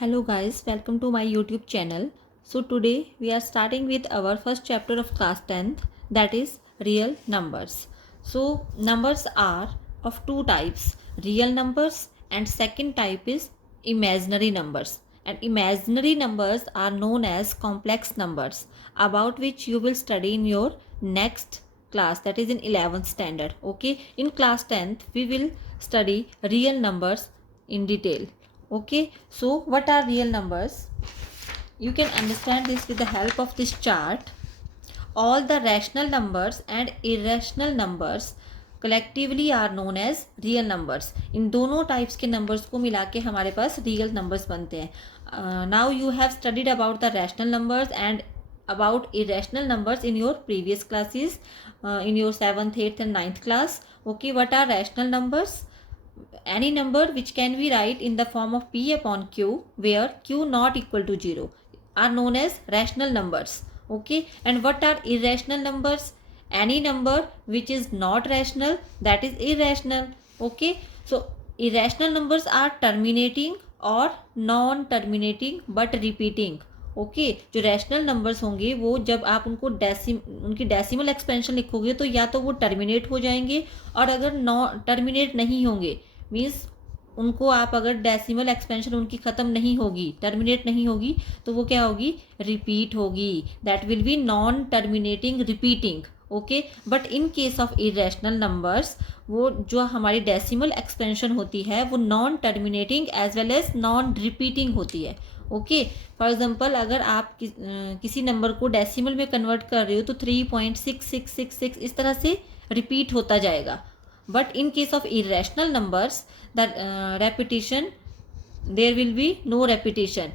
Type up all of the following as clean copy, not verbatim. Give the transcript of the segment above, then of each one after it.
Hello guys, welcome to my YouTube channel. So today we are starting with our first chapter of class 10th, that is real numbers. So numbers are of two types, real numbers and second type is imaginary numbers. And imaginary numbers are known as complex numbers, about which you will study in your next class, that is in 11th standard. Okay, in class 10th we will study real numbers in detail. Okay, so what are real numbers? You can understand this with the help of this chart. All the rational numbers and irrational numbers collectively are known as real numbers. इन दोनों types के numbers को मिला के हमारे पास real numbers बनते हैं. Now you have studied about the rational numbers and about irrational numbers in your previous classes, in your 7th, 8th and 9th class. Okay, what are rational numbers? Any number which can be write in the form of p upon q, where q not equal to 0, are known as rational numbers. Okay, and what are irrational numbers? Any number which is not rational, that is irrational. Okay, so irrational numbers are terminating और non terminating but repeating. Okay, जो rational numbers होंगे वो जब आप उनको उनकी decimal expansion लिखोगे तो या तो वो टर्मिनेट हो जाएंगे, और अगर नॉन टर्मिनेट नहीं होंगे मीन्स उनको आप अगर डेसिमल एक्सपेंशन उनकी ख़त्म नहीं होगी, टर्मिनेट नहीं होगी, तो वो क्या होगी? रिपीट होगी. That will be non terminating repeating. Okay, but in case of irrational numbers वो जो हमारी डेसिमल एक्सपेंशन होती है वो non terminating as well as non repeating होती है. ओके, फॉर एग्जांपल अगर आप किसी नंबर को डेसिमल में कन्वर्ट कर रहे हो तो 3.6666 इस तरह से रिपीट होता जाएगा. But in case of irrational numbers, the repetition, there will be no repetition.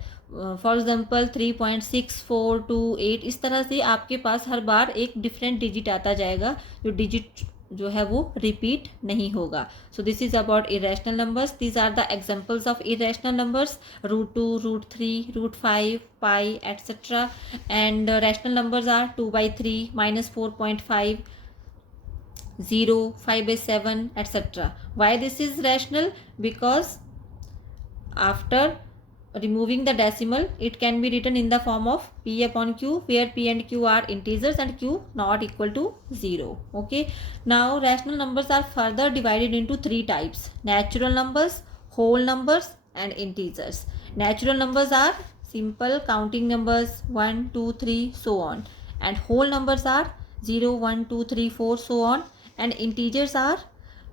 For example 3.6428 इस तरह से आपके पास हर बार एक डिफरेंट डिजिट आता जाएगा, जो डिजिट जो है वो रिपीट नहीं होगा. So this is about irrational numbers. These are the examples of irrational numbers: √2, √3, √5, pi etcetera. And rational numbers are 2/3, -4.5, 0, 5/7, etc. Why this is rational? Because after removing the decimal it can be written in the form of p upon q, where p and q are integers and q not equal to 0. Okay, now rational numbers are further divided into three types: natural numbers, whole numbers and integers. Natural numbers are simple counting numbers 1, 2, 3 so on, and whole numbers are 0, 1, 2, 3, 4 so on, and integers are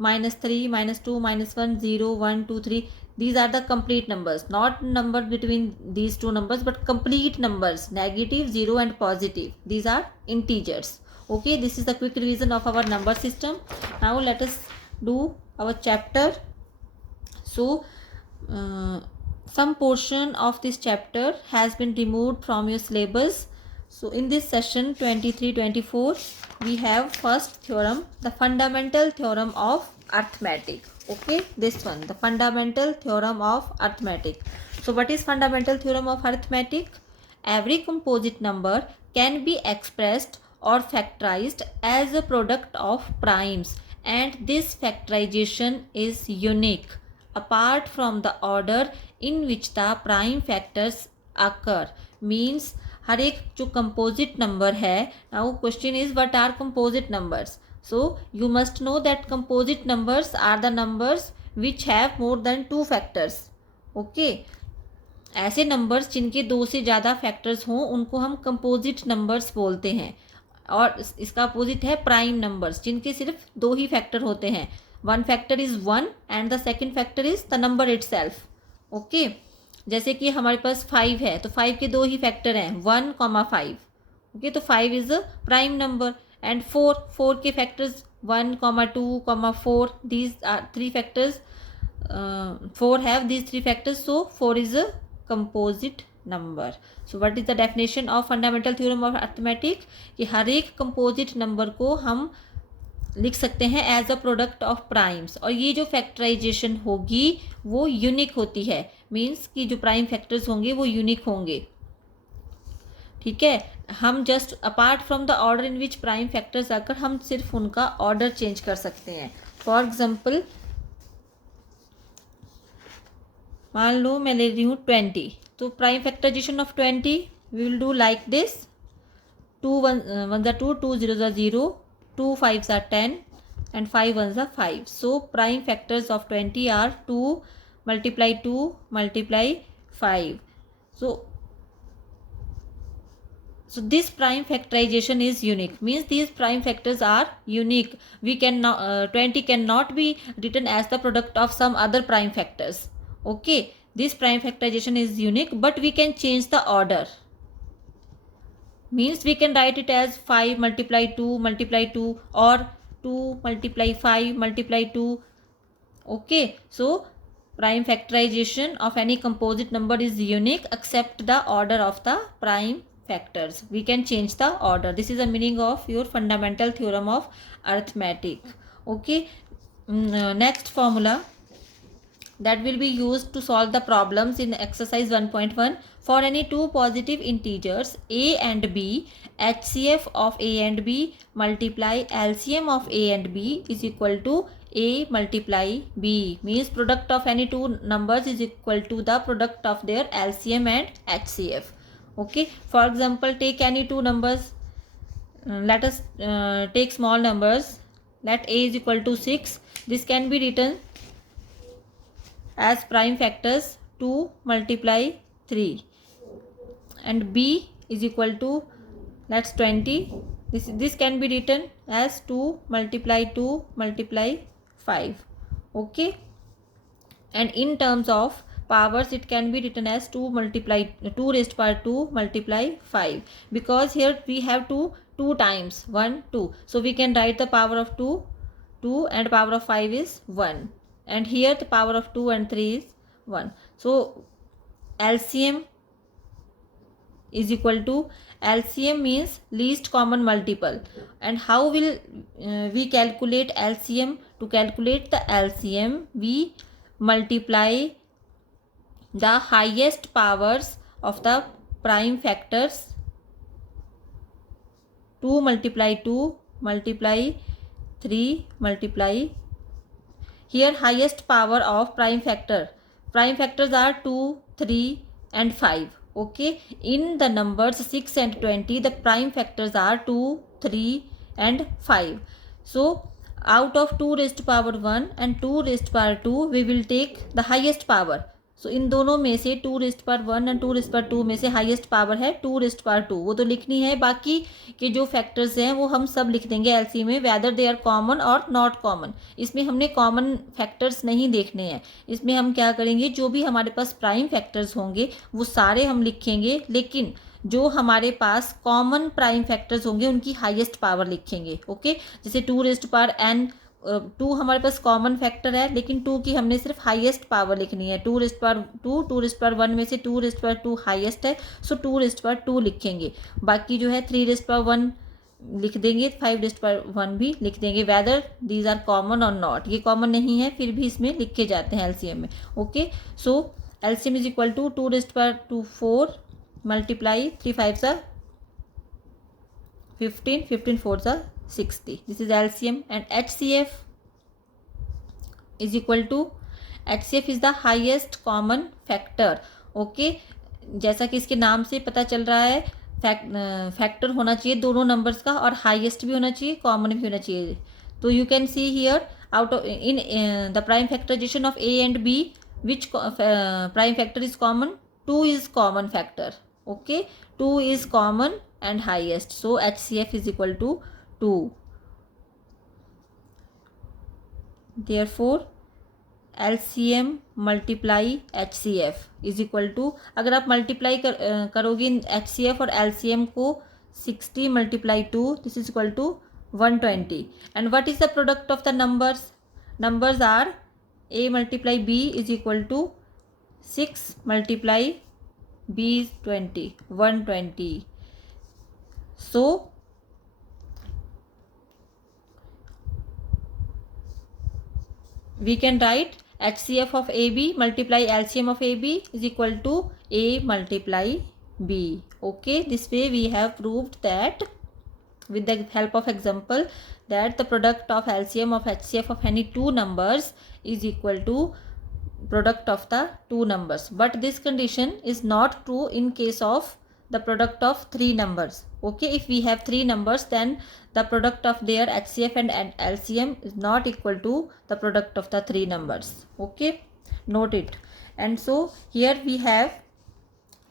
-3, -2, -1, 0, 1, 2, 3. These are the complete numbers, not number between these two numbers but complete numbers, negative, 0 and positive. These are integers. Okay, this is the quick revision of our number system. Now let us do our chapter. So some portion of this chapter has been removed from your syllabus. So in this session 23-24 we have first theorem, the fundamental theorem of arithmetic. Okay, this one, the fundamental theorem of arithmetic. So what is fundamental theorem of arithmetic? Every composite number can be expressed or factorized as a product of primes, and this factorization is unique apart from the order in which the prime factors occur. Means हर एक जो composite number है, now question is what are composite numbers. So you must know that composite numbers are the numbers which have more than 2 factors. Okay, ऐसे numbers जिनके 2 से ज़्यादा factors हों उनको हम कंपोजिट नंबर्स बोलते हैं. और इसका अपोजिट है प्राइम नंबर्स, जिनके सिर्फ 2 ही फैक्टर होते हैं. One factor is 1 and the second factor is the number itself. Okay, जैसे कि हमारे पास 5 है तो 5 के 2 ही फैक्टर हैं, 1, 5. ओके, तो 5 is a prime number. And 4 के factors 1, 2, 4. These are 3 factors. 4 have these 3 factors, so 4 is a composite number. So what is the definition of fundamental theorem of arithmetic? कि हर एक कंपोजिट नंबर को हम लिख सकते हैं as a product of primes, और ये जो फैक्टराइजेशन होगी वो यूनिक होती है. मीन्स कि जो प्राइम फैक्टर्स होंगे वो यूनिक होंगे. ठीक है, हम just apart from the order in which prime factors आकर हम सिर्फ उनका ऑर्डर चेंज कर सकते हैं. फॉर एग्जाम्पल मान लो मैं ले रही हूँ 20, तो prime factorisation of 20 we will do like this. 2 1 are 2, 2 zeros are 0, 2 5s are 10 and 5 1s are 5. So prime factors of 20 are 2 multiply 2 multiply 5. So this prime factorization is unique, means these prime factors are unique. We cannot 20 cannot be written as the product of some other prime factors. Okay, this prime factorization is unique, but we can change the order. Means we can write it as 5 multiply 2 multiply 2 or 2 multiply 5 multiply 2. Okay, so prime factorization of any composite number is unique except the order of the prime factors. We can change the order. This is the meaning of your fundamental theorem of arithmetic. Okay, next formula that will be used to solve the problems in exercise 1.1. For any two positive integers a and b, HCF of a and b multiply LCM of a and b is equal to a multiply b. Means product of any two numbers is equal to the product of their LCM and HCF. Okay, for example, take any two numbers. Let us take small numbers. Let a is equal to 6. This can be written as prime factors 2 multiply 3 and b is equal to, that's 20. This can be written as 2 multiply 2 multiply 5. Okay, and in terms of powers it can be written as 2 multiply 2 raised power 2 multiply 5, because here we have two times 1 2, so we can write the power of 2 and power of 5 is 1, and here the power of 2 and 3 is 1. So LCM is equal to, LCM means least common multiple. And how will we calculate LCM? To calculate the LCM, we multiply the highest powers of the prime factors. 2 multiply 2 multiply 3 multiply, here highest power of prime factors are 2 3 and 5. Okay, in the numbers 6 and 20 the prime factors are 2 3 and 5. So out of 2 raised to power 1 and 2 raised to power 2 we will take the highest power. सो इन दोनों में से 2 raised पर 1 and 2 raised पर 2 में से highest power है 2 raised पर 2, वो तो लिखनी है. बाकी के जो फैक्टर्स हैं वो हम सब लिख देंगे एलसी में, वेदर दे आर कॉमन और नॉट कॉमन. इसमें हमने कॉमन फैक्टर्स नहीं देखने हैं. इसमें हम क्या करेंगे, जो भी हमारे पास प्राइम फैक्टर्स होंगे वो सारे हम लिखेंगे, लेकिन जो हमारे पास कॉमन प्राइम फैक्टर्स होंगे उनकी हाईएस्ट पावर लिखेंगे. ओके, जैसे 2 रेस्ट पर n, 2 हमारे पास कॉमन फैक्टर है लेकिन 2 की हमने सिर्फ हाईएस्ट पावर लिखनी है. 2 रेस्ट पर 2, 2 रेस्ट पर 1 में से 2 रेस्ट पर 2 हाईएस्ट है, सो 2 रेस्ट पर 2 लिखेंगे. बाकी जो है 3 रेस्ट पर 1 लिख देंगे, 5 रेस्ट पर 1 भी लिख देंगे, वेदर दीज आर कॉमन और नॉट. ये कॉमन नहीं है फिर भी इसमें लिखे जाते हैं एलसीएम में. Okay, so LCM is equal to 2 raised पर 2 4 multiply 3 5 15, 15 4 60. This is LCM. And HCF is equal to, HCF is the highest common factor. Okay, जैसा कि इसके नाम से पता चल रहा है फैक्टर होना चाहिए दोनों नंबर्स का, और हाईएस्ट भी होना चाहिए, कॉमन भी होना चाहिए. तो you can see here out of in the prime factorisation of A and B which prime factor is common. 2 is common factor. Okay, 2 is common and highest, so HCF is equal to 2. Therefore LCM multiply HCF is equal to, अगर आप multiply करोगे HCF और LCM को 60 multiply 2, this is equal to 120. And what is the product of the numbers? Numbers are A multiply B is equal to 6 multiply B is 20, 120. So we can write HCF of AB multiply LCM of AB is equal to A multiply B. Okay, this way we have proved that with the help of example that the product of LCM of HCF of any two numbers is equal to product of the two numbers, but this condition is not true in case of the product of three numbers. Okay, if we have three numbers, then the product of their HCF and LCM is not equal to the product of the three numbers. Okay, note it. And so here we have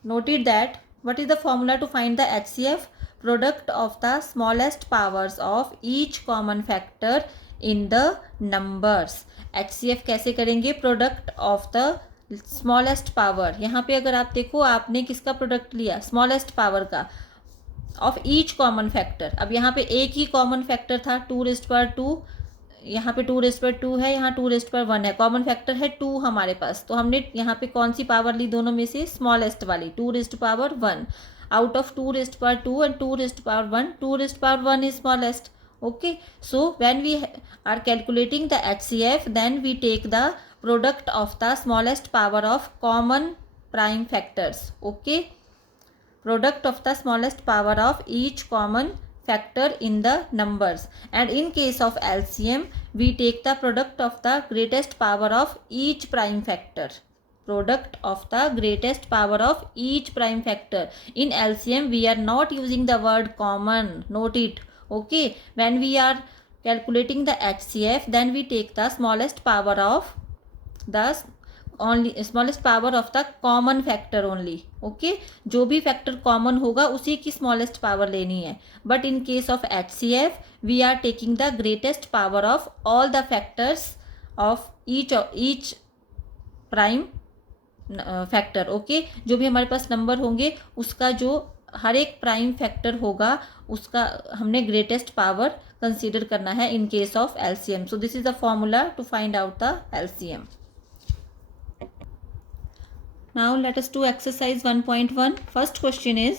noted that what is the formula to find the HCF? Product of the smallest powers of each common factor in the numbers. HCF कैसे करेंगे? Product of the smallest power. यहाँ पे अगर आप देखो, आपने किसका product लिया? स्मॉलेस्ट पावर का ऑफ ईच कॉमन फैक्टर. अब यहाँ पे एक ही कॉमन फैक्टर था, 2^2. यहाँ पे 2^2 है, यहाँ 2^1 है. कॉमन फैक्टर है 2 हमारे पास. तो हमने यहाँ पे कौन सी पावर ली? दोनों में से स्मॉलेस्ट वाली, 2^1. Out of 2^2 and 2^1, 2^1 is smallest. Okay, so when we are calculating the HCF, then we take the product of the smallest power of common prime factors. Okay, product of the smallest power of each common factor in the numbers. And in case of LCM, we take the product of the greatest power of each prime factor. Product of the greatest power of each prime factor. In LCM, we are not using the word common. Note it. Okay, when we are calculating the HCF, then we take the smallest power of the smallest power of the common factor only. Okay, जो भी factor common होगा उसी की smallest power लेनी है. But in case of HCF, we are taking the greatest power of all the factors of each prime factor. Okay, जो भी हमारे पास नंबर होंगे उसका जो हर एक प्राइम फैक्टर होगा उसका हमने ग्रेटेस्ट पावर कंसीडर करना है in case of LCM. So this is the formula to find out the LCM. Now let us do exercise 1.1. First question is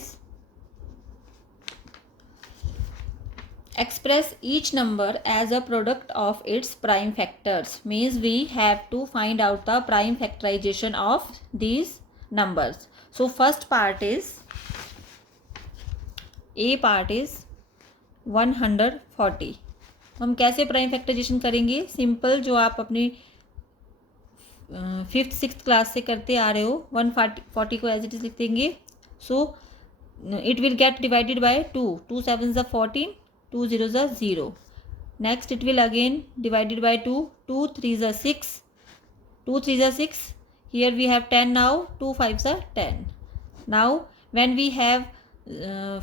express each number as a product of its prime factors. Means we have to find out the prime factorization of these numbers. So first part is A part is 140. हम कैसे prime factorisation करेंगे? Simple, जो आप अपनी 5th 6th class से करते आ रहे हो. 140 को एज इट इज लिख देंगे. So it will get divided by 2. 2 7s are 14, 2 0s are 0. Next it will again divided by 2. 2 3s are 6, 2 3s are 6. Here we have 10 now. 2 5s are 10. Now when we have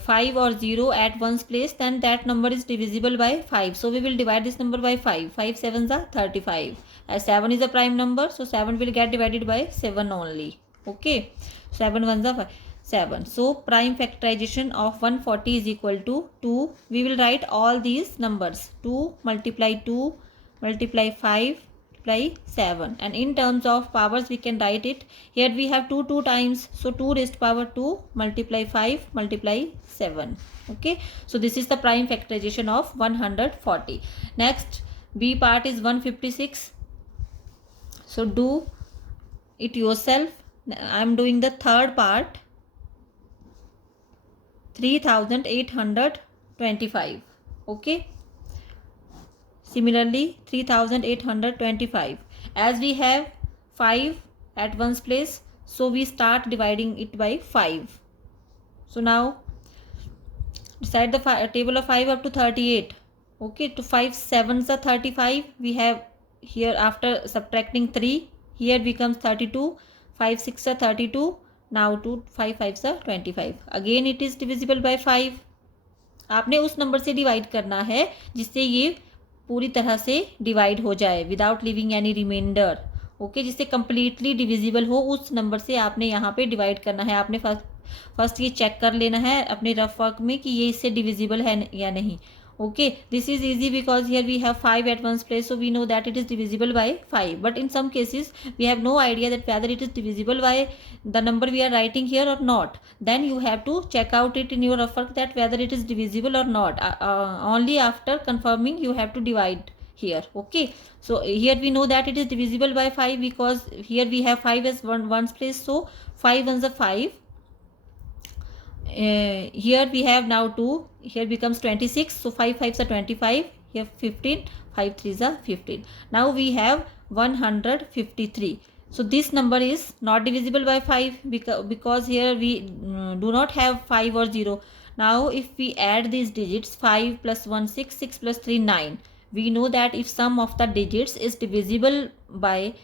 5 or 0 at one's place, then that number is divisible by 5. So we will divide this number by 5. 5 7s are 35. As 7 is a prime number, so 7 will get divided by 7 only. Okay, 7 1s are 5. 7. So prime factorization of 140 is equal to 2. We will write all these numbers. 2 multiply 2 multiply 5 multiply 7. And in terms of powers, we can write it. Here we have 2 2 times. So 2 raised to power 2 multiply 5 multiply 7. Okay. So this is the prime factorization of 140. Next, B part is 156. So do it yourself. I am doing the third part. 3825. Okay, similarly 3825. As we have 5 at one's place, so we start dividing it by 5. So now decide the table of 5 up to 38. Okay, to 5 7s are 35. We have here, after subtracting 3, here becomes 32. 5 6 are 32. Now to 5 5s are 25. Again it is divisible by 5. आपने उस number से divide करना है जिससे ये पूरी तरह से डिवाइड हो जाए without leaving any remainder. Okay, जिससे कम्प्लीटली डिविजिबल हो उस नंबर से आपने यहाँ पे डिवाइड करना है. आपने फर्स्ट ये चेक कर लेना है अपने रफ वर्क में कि ये इससे डिविजिबल है या नहीं. Okay, this is easy because here we have 5 at one's place, so we know that it is divisible by 5. But in some cases we have no idea that whether it is divisible by the number we are writing here or not. Then you have to check out it in your rough work that whether it is divisible or not. Only after confirming you have to divide here. Okay, so here we know that it is divisible by 5 because here we have 5 as one's place, so 5 1s are 5. Here we have now 2. Here becomes 26. So 5 5s are 25. Here 15. 5 3s are 15. Now we have 153. So this number is not divisible by 5 because here we do not have 5 or 0. Now if we add these digits, 5 plus 1 6, 6 plus 3 9, we know that if sum of the digits is divisible by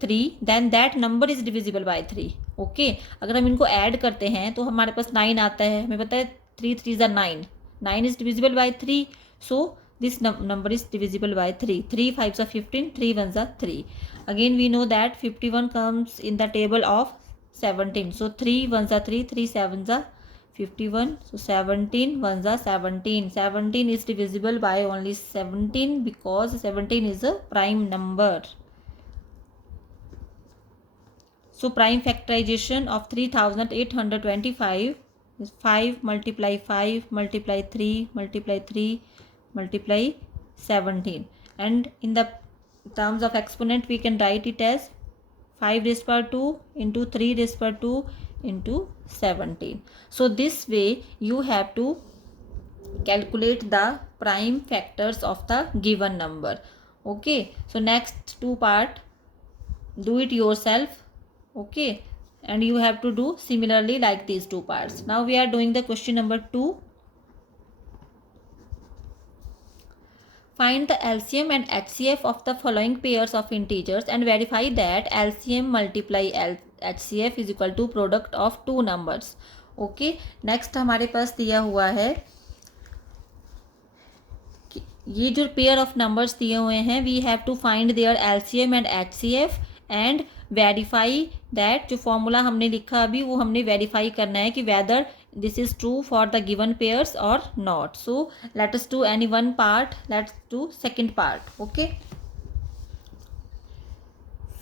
3 then that number is divisible by 3. Okay अगर हम इनको add करते हैं तो हमारे पास 9 आता है, हमें पता है 3 3 9, 9 is divisible by 3. So this number is divisible by 3. 3 5s are 15, 3 1s are 3. Again we know that 51 comes in the table of 17. So 3 1s are 3, 3 7s are 51. So 17 1s are 17. 17 is divisible by only 17 because 17 is a prime number. So prime factorization of 3825 is 5 multiply 5 multiply 3 multiply 3 multiply 17. And in the terms of exponent we can write it as 5 raised power 2 into 3 raised power 2 into 17. So this way you have to calculate the prime factors of the given number. Okay, so next two part, do it yourself. Okay, and you have to do similarly like these two parts. Now we are doing the question number 2. Find the LCM and HCF of the following pairs of integers and verify that LCM multiply HCF is equal to product of two numbers. Okay, next हमारे पास दिया हुआ है ये जो pair of numbers दिए हुए हैं, we have to find their LCM and HCF and verify that. जो फॉर्मूला हमने लिखा अभी वो हमने वेरीफाई करना है कि whether this is true for the given pairs और not. So let us do any one part. Let's do second part. Okay,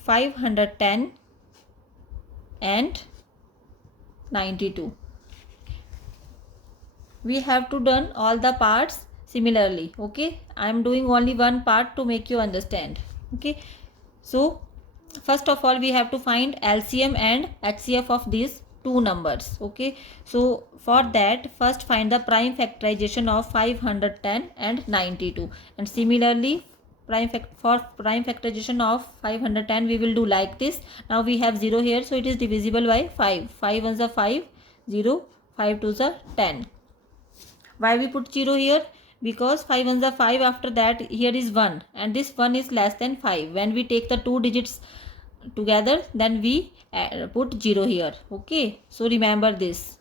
510 and 92. We have to done all the parts similarly. Okay, I am doing only one part to make you understand. Okay, so first of all we have to find LCM and HCF of these two numbers. Okay, so for that first find the prime factorization of 510 and 92, and similarly for prime factorization of 510 we will do like this. Now we have 0 here, so it is divisible by 5. 5 ones are 5, 0, 5 twos are 10. Why we put 0 here? Because 5 ones are 5, after that here is 1 and this 1 is less than 5. When we take the two digits together then we put 0 here. Okay, so remember this.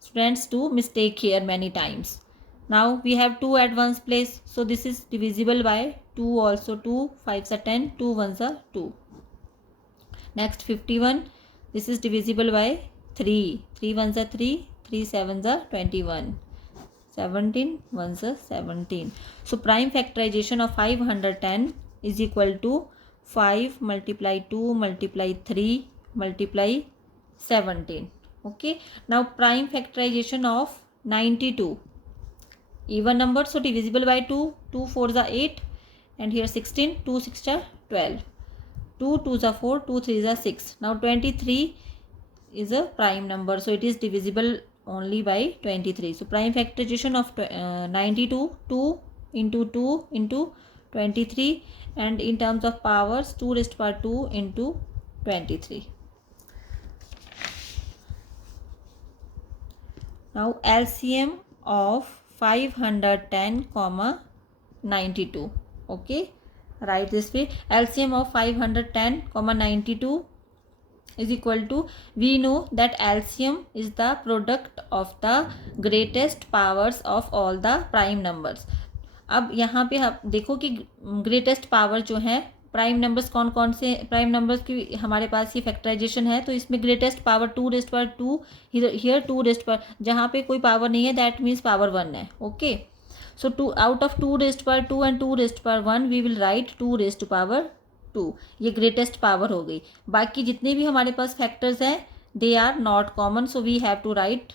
Students do mistake here many times. Now we have 2 at one's place, so this is divisible by 2 also. 2 5s are 10, 2 1s are 2. Next 51, this is divisible by 3. 3 1s are 3, 3 7s are 21. 17 1s are 17. So prime factorization of 510 is equal to 5 multiply 2 multiply 3 multiply 17. Okay, now prime factorization of 92, even number, so divisible by 2. 2 4s are 8 and here 16. 2 6 are 12. 2 2s are 4, 2 3s are 6. Now 23 is a prime number, so it is divisible only by 23. So prime factorization of 92, 2 into 2 into 23, and in terms of powers 2 raised to power 2 into 23. Now LCM of 510 comma 92. Okay, write this way. LCM of 510 comma 92 is equal to, we know that LCM is the product of the greatest powers of all the prime numbers. अब यहाँ पे आप देखो कि greatest power जो है prime numbers कौन कौन से प्राइम नंबर्स की हमारे पास ये फैक्टराइजेशन है, तो इसमें greatest power 2 raised power 2, here 2 raised power, जहाँ पे कोई पावर नहीं है दैट मीन्स पावर 1 है. Okay, so 2 out of 2 raised power 2 and 2 raised power 1 we will write 2 raised power 2. ये ग्रेटेस्ट पावर हो गई. बाकी जितने भी हमारे पास फैक्टर्स हैं they are not common, so we have to write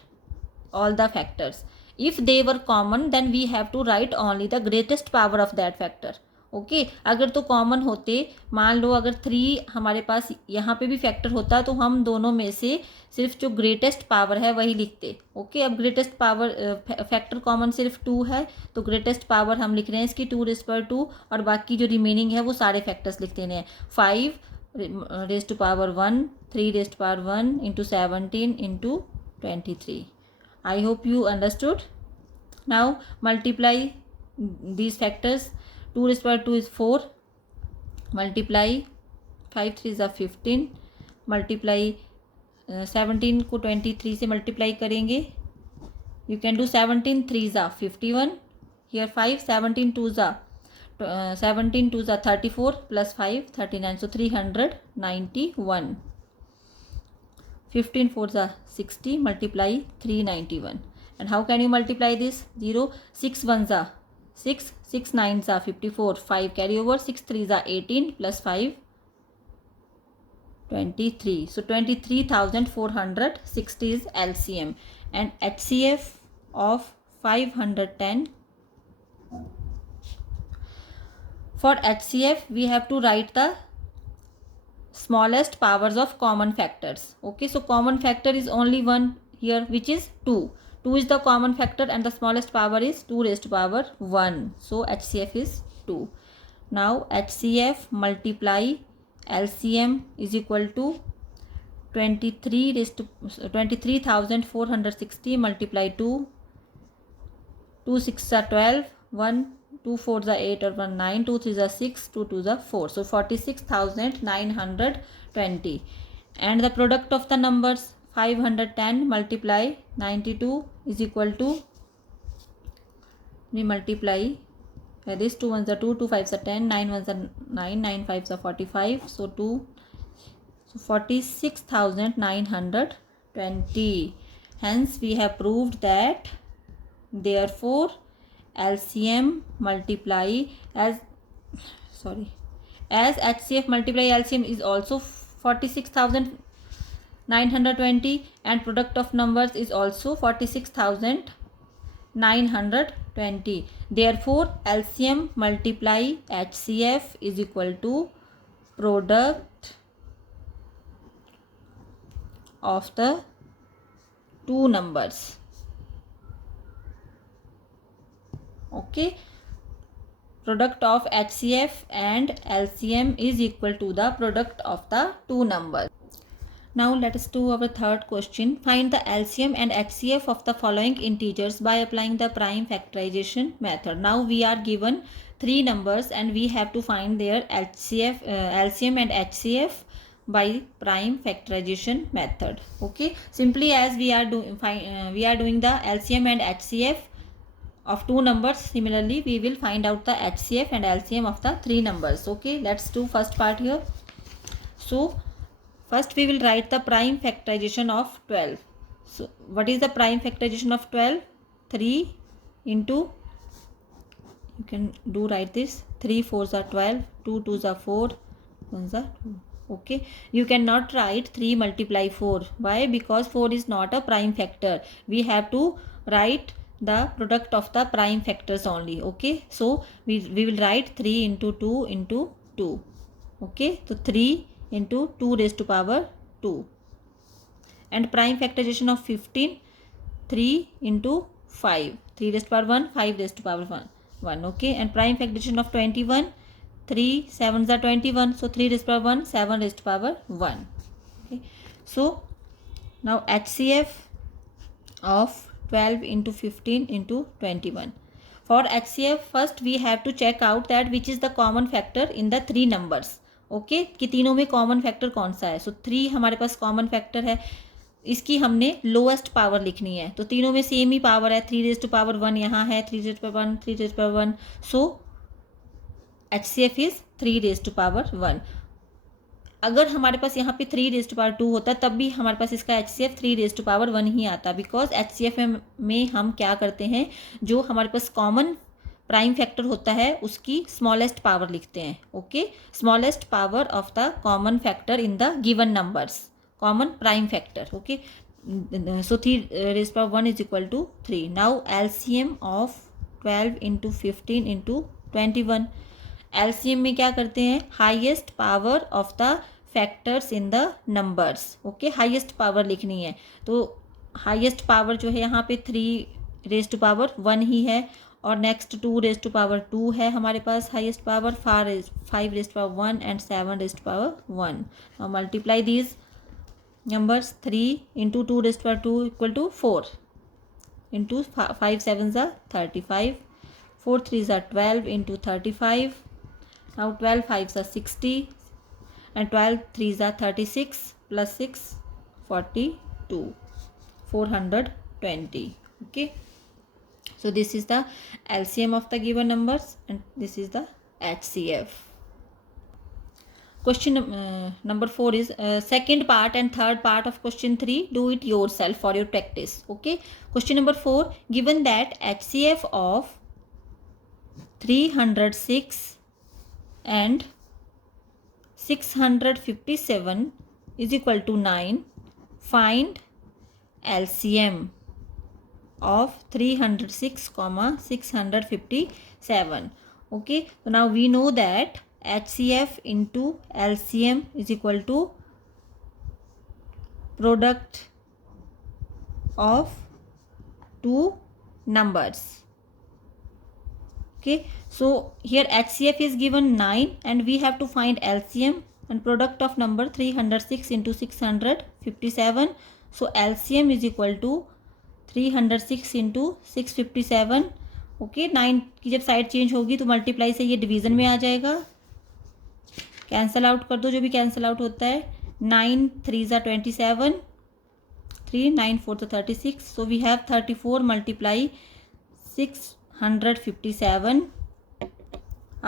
all the factors. If they were common then we have to write only the greatest power of that factor. Okay, अगर तो कॉमन होते, मान लो अगर 3 हमारे पास यहाँ पे भी फैक्टर होता तो हम दोनों में से सिर्फ जो ग्रेटेस्ट पावर है वही लिखते. ओके, अब ग्रेटेस्ट पावर फैक्टर कॉमन सिर्फ 2 है तो ग्रेटेस्ट पावर हम लिख रहे हैं इसकी 2 रेज़ पावर 2 और बाकी जो रिमेनिंग है वो सारे फैक्टर्स लिख देने हैं. 5 raised to power 1, 3 raised to power 1 into 17 into 23. I hope you understood. Now multiply these factors. 2 raised to power 2 is 4, multiply 5 3 is 15, multiply 17 को 23 से मल्टीप्लाई करेंगे. You can do 17 3s are 51. Here 5, 17 2s are 34 plus 5 39, so 391. 15 4s are 60, multiply 391. And how can you multiply this? 0, 6 1s are 6, 6 9s are 54, 5 carry over, 6 3s are 18 plus 5 23. So 23,460 is LCM, and HCF of 510. For HCF we have to write the smallest powers of common factors. Okay, so common factor is only one here, which is 2. 2 is the common factor and the smallest power is 2 raised to power 1. So HCF is 2. Now HCF multiply LCM is equal to 23,460 multiply 2. 2 6 are 12, 1 2 4 are 8 or 1 9, 2 3 are 6, 2 2 are 4. So 46,920. And the product of the numbers 510 multiply 92 is equal to, we multiply this, 2 1s are 2, 2 5s are 10, 9 1s are 9, 9 5s are 45, so 46,920. Hence we have proved that therefore LCM multiply as HCF multiply LCM is also 46,920, and product of numbers is also 46,920. Therefore LCM multiply HCF is equal to product of the two numbers. Okay, product of HCF and LCM is equal to the product of the two numbers. Now let us do our third question. Find the LCM and HCF of the following integers by applying the prime factorization method. Now we are given three numbers and we have to find their LCM and HCF by prime factorization method. Okay, simply as we are doing the LCM and HCF of two numbers, similarly we will find out the HCF and LCM of the three numbers. Okay, let's do first part here. So first we will write the prime factorization of 12. So what is the prime factorization of 12? 3 into, you can do write this, 3 4s are 12, 2 2s are 4, 1s are 2. Okay, you cannot write 3 multiply 4. Why? Because 4 is not a prime factor. We have to write the product of the prime factors only. Okay, so we will write 3 into 2 into 2. Okay, so 3 into 2 raised to power 2. And prime factorization of 15, 3 into 5, 3 raised to power 1, 5 raised to power 1. Okay, and prime factorization of 21, 3 7s are 21, so 3 raised to power 1, 7 raised to power 1. Okay, so now HCF of 12 into 15 into 21. For HCF first we have to check out that which is the common factor in the three numbers. Okay, कि तीनों में common factor कौन सा है. सो 3 हमारे पास common factor है, इसकी हमने लोएस्ट पावर लिखनी है. तो तीनों में सेम ही पावर है, 3 रेज़ टू पावर 1 यहाँ है, 3 raise to power 1, 3 raise to power 1. So HCF is 3 raise to power 1. अगर हमारे पास यहाँ पे 3 रेज़ टू पावर 2 होता तब भी हमारे पास इसका HCF 3 रेज़ टू पावर 1 ही आता. बिकॉज HCF में हम क्या करते हैं, जो हमारे पास कॉमन प्राइम फैक्टर होता है उसकी स्मॉलेस्ट पावर लिखते हैं. Okay, smallest power of the common factor in the given numbers, common prime factor. Okay, so 3 raise power 1 is equal to 3. Now LCM of 12 into 15 into 21. LCM में क्या करते हैं, highest power of the factors in the numbers. Okay, highest power लिखनी है. तो highest power जो है यहाँ पे 3 रेज़ टू पावर 1 ही है, और नेक्स्ट 2 रेज़ टू पावर 2 है हमारे पास highest power, 5 raise to power 1 and 7 raise to power 1. Now multiply these numbers. 3 into 2 raised to power 2 equal to 4 into 5 sevens are 35, 4 threes are 12 into 35. Now 12 fives are 60 and 12 threes are 36 plus 6 42, 420. Okay, so this is the LCM of the given numbers and this is the HCF. Question number 4 is second part and third part of question 3. Do it yourself for your practice. Okay. Question number 4. Given that HCF of 306 and 657 is equal to 9. Find LCM of 306, 657. Okay. So now we know that HCF into LCM is equal to product of two numbers. Okay, so here HCF is given 9 and we have to find LCM and product of number 306 into 657. So LCM is equal to 306 into 657. Okay, 9 की जब side change होगी तो multiply से ये division में आ जाएगा. Cancel out कर दो जो भी कैंसल आउट होता है. 9 3s are 27, 3 9 4 36. So we have 34 multiply 657.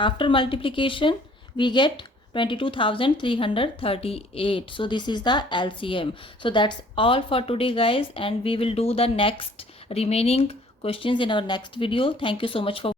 After multiplication we get 22,338. So this is the LCM. So that's all for today guys, and we will do the next remaining questions in our next video. Thank you so much for